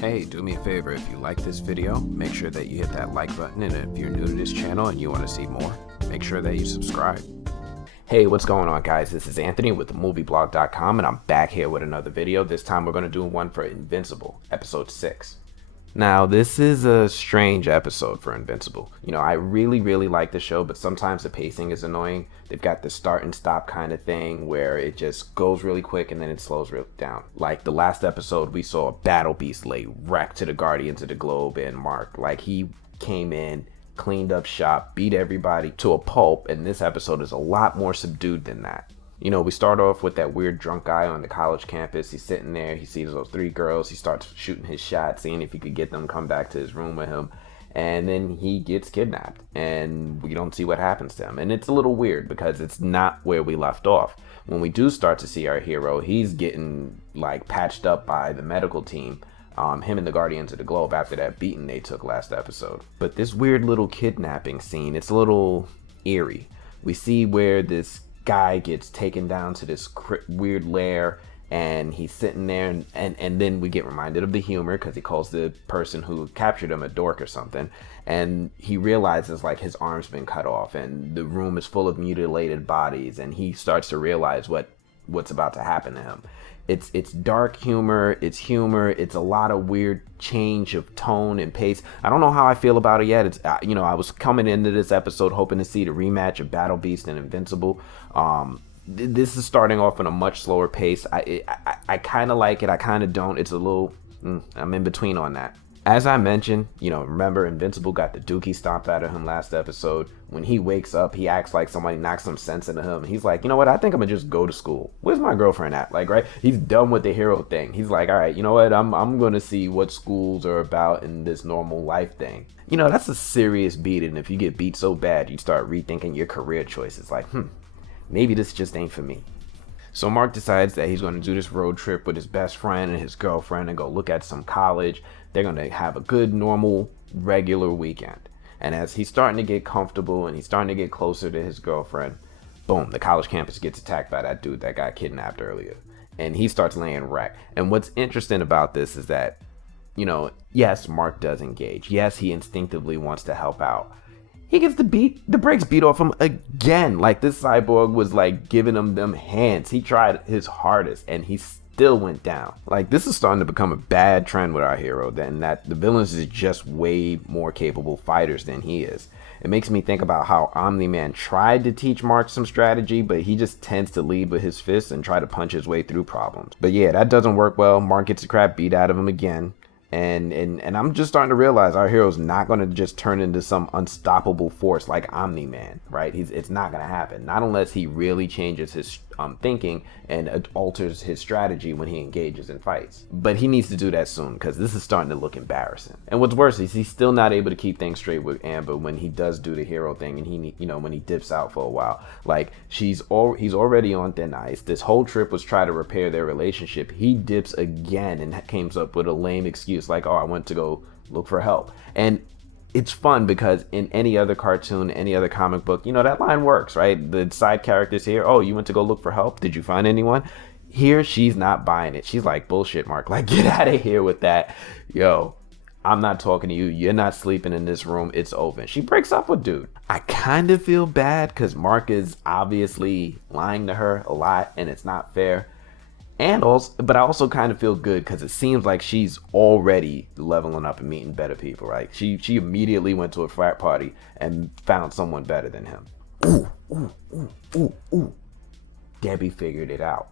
Hey, do me a favor, if you like this video, make sure that you hit that like button, and if you're new to this channel and you want to see more, make sure that you subscribe. Hey, what's going on, guys? This is Anthony with themovieblog.com, and I'm back here with another video. This time we're going to do one for Invincible, episode 6. Now, this is a strange episode for Invincible. You know, I really like the show, but sometimes the pacing is annoying. They've got the start and stop kind of thing where it just goes really quick and then it slows real down. Like the last episode, we saw Battle Beast lay wreck to the Guardians of the Globe and Mark. Like, he came in, cleaned up shop, beat everybody to a pulp, and this episode is a lot more subdued than that. You know, we start off with that weird drunk guy on the college campus. He's sitting there. He sees those 3 girls. He starts shooting his shot, seeing if he could get them to come back to his room with him. And then he gets kidnapped, and we don't see what happens to him. And it's a little weird because it's not where we left off. When we do start to see our hero, he's getting like patched up by the medical team. Him and the Guardians of the Globe after that beating they took last episode. But this weird little kidnapping scene, it's a little eerie. We see where this guy gets taken down to this weird lair, and he's sitting there, and then we get reminded of the humor because he calls the person who captured him a dork or something, and he realizes like his arm's been cut off and the room is full of mutilated bodies, and he starts to realize what's about to happen to him. It's dark humor, it's a lot of weird change of tone and pace. I don't know how I feel about it yet. It's I was coming into this episode hoping to see the rematch of Battle Beast and Invincible. This is starting off on a much slower pace. I kind of like it, I kind of don't. It's a little, I'm in between on that. As I mentioned, remember Invincible got the dookie stomped out of him last episode. When he wakes up, he acts like somebody knocked some sense into him. He's like, you know what? I think I'm gonna just go to school. Where's my girlfriend at? Like, right? He's done with the hero thing. He's like, all right, you know what? I'm gonna see what schools are about in this normal life thing. That's a serious beating. If you get beat so bad, you start rethinking your career choices. Like, maybe this just ain't for me. So Mark decides that he's going to do this road trip with his best friend and his girlfriend and go look at some college. They're going to have a good, normal, regular weekend. And as he's starting to get comfortable and he's starting to get closer to his girlfriend, boom, the college campus gets attacked by that dude that got kidnapped earlier. And he starts laying wreck. And what's interesting about this is that, yes, Mark does engage. Yes, he instinctively wants to help out. He gets the brakes beat off him again. Like, this cyborg was like giving him them hands. He tried his hardest and he still went down. Like, this is starting to become a bad trend with our hero, then that the villains is just way more capable fighters than he is. It makes me think about how Omni-Man tried to teach Mark some strategy, but he just tends to lead with his fists and try to punch his way through problems. But yeah, that doesn't work well. Mark gets the crap beat out of him again. And I'm just starting to realize our hero's not going to just turn into some unstoppable force like Omni-Man, right? It's not going to happen. Not unless he really changes his thinking and alters his strategy when he engages in fights. But he needs to do that soon because this is starting to look embarrassing. And what's worse is he's still not able to keep things straight with Amber when he does do the hero thing and when he dips out for a while. Like, he's already on thin ice. This whole trip was try to repair their relationship. He dips again and comes up with a lame excuse like, oh, I went to go look for help. And it's fun because in any other cartoon, any other comic book, that line works, right? The side characters here, oh, you went to go look for help? Did you find anyone? Here, she's not buying it. She's like, bullshit, Mark. Like, get out of here with that. Yo, I'm not talking to you. You're not sleeping in this room. It's open. She breaks up with dude. I kind of feel bad because Mark is obviously lying to her a lot and it's not fair. But I also kind of feel good because it seems like she's already leveling up and meeting better people, right? She immediately went to a frat party and found someone better than him. Ooh. Debbie figured it out.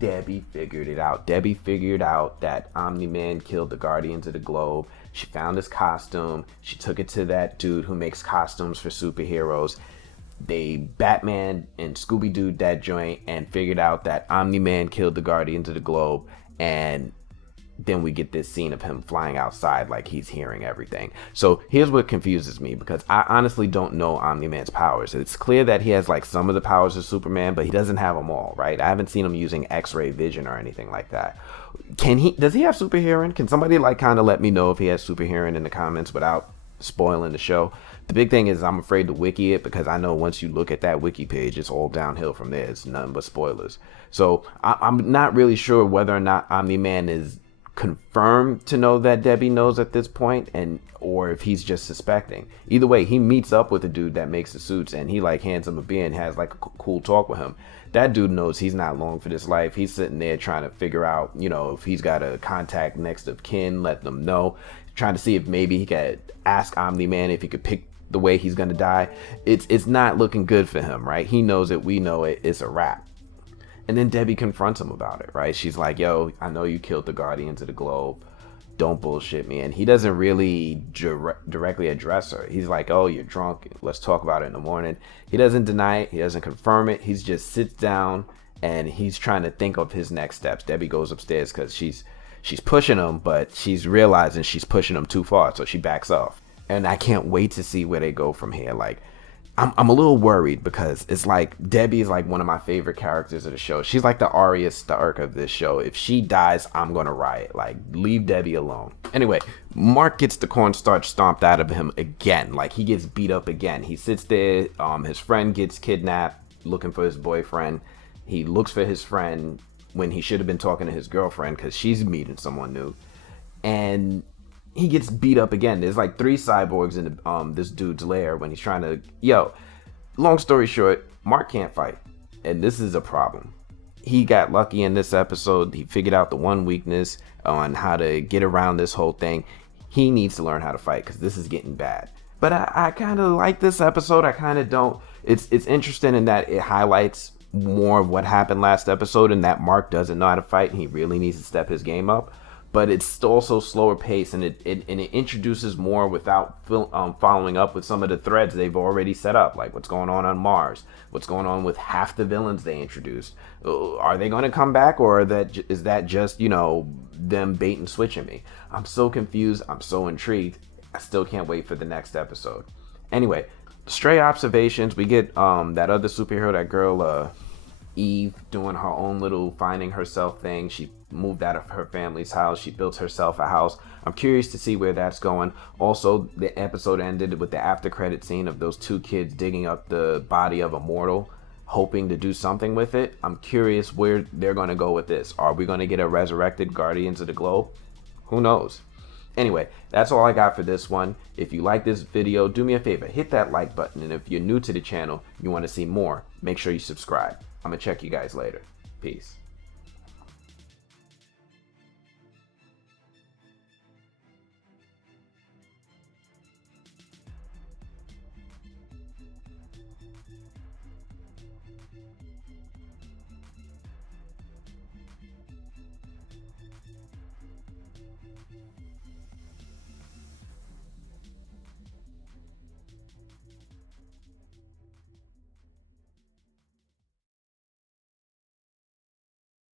Debbie figured out that Omni-Man killed the Guardians of the Globe. She found his costume. She took it to that dude who makes costumes for superheroes. Batman and Scooby-Doo that joint and figured out that Omni-Man killed the Guardians of the Globe, and then we get this scene of him flying outside like he's hearing everything. So here's what confuses me, because I honestly don't know Omni-Man's powers. It's clear that he has like some of the powers of Superman, but he doesn't have them all, right? I haven't seen him using X-ray vision or anything like that. Does he have super hearing? Can somebody like kind of let me know if he has super hearing in the comments without spoiling the show? The big thing is I'm afraid to wiki it because I know once you look at that wiki page, it's all downhill from there. It's nothing but spoilers. So I'm not really sure whether or not Omni-Man is confirmed to know that Debbie knows at this point, and or if he's just suspecting. Either way, he meets up with the dude that makes the suits, and he like hands him a beer and has like a cool talk with him. That dude knows he's not long for this life. He's sitting there trying to figure out, if he's got a contact next of kin, let them know, trying to see if maybe he could ask Omni-Man if he could pick the way he's gonna die. It's not looking good for him, right? He knows it, we know it, it's a wrap. And then Debbie confronts him about it, right? She's like, yo, I know you killed the Guardians of the Globe. Don't bullshit me. And he doesn't really directly address her. He's like, oh, you're drunk. Let's talk about it in the morning. He doesn't deny it. He doesn't confirm it. He just sits down and he's trying to think of his next steps. Debbie goes upstairs because she's pushing him, but she's realizing she's pushing him too far. So she backs off. And I can't wait to see where they go from here. Like, I'm a little worried because it's like Debbie is like one of my favorite characters of the show. She's like the Arya Stark of this show. If she dies, I'm gonna riot. Like, leave Debbie alone. Anyway, Mark gets the cornstarch stomped out of him again. Like, he gets beat up again. He sits there. His friend gets kidnapped, looking for his boyfriend. He looks for his friend when he should have been talking to his girlfriend because she's meeting someone new. And he gets beat up again. There's like 3 cyborgs in this dude's lair when he's trying to... long story short, Mark can't fight. And this is a problem. He got lucky in this episode. He figured out the one weakness on how to get around this whole thing. He needs to learn how to fight because this is getting bad. But I kind of like this episode. I kind of don't. It's interesting in that it highlights more of what happened last episode and that Mark doesn't know how to fight and he really needs to step his game up. But it's also slower pace, and it introduces more without following up with some of the threads they've already set up, like what's going on Mars, what's going on with half the villains they introduced. Are they going to come back, or is that just them bait and switching me? I'm so confused. I'm so intrigued. I still can't wait for the next episode. Anyway, stray observations. We get that other superhero, that girl Eve, doing her own little finding herself thing. She moved out of her family's house. She built herself a house. I'm curious to see where that's going. Also, the episode ended with the after credit scene of those 2 kids digging up the body of a mortal, hoping to do something with it. I'm curious where they're going to go with this. Are we going to get a resurrected Guardians of the Globe? Who knows? Anyway, that's all I got for this one. If you like this video, do me a favor, hit that like button. And if you're new to the channel, you want to see more, make sure you subscribe. I'm going to check you guys later. Peace.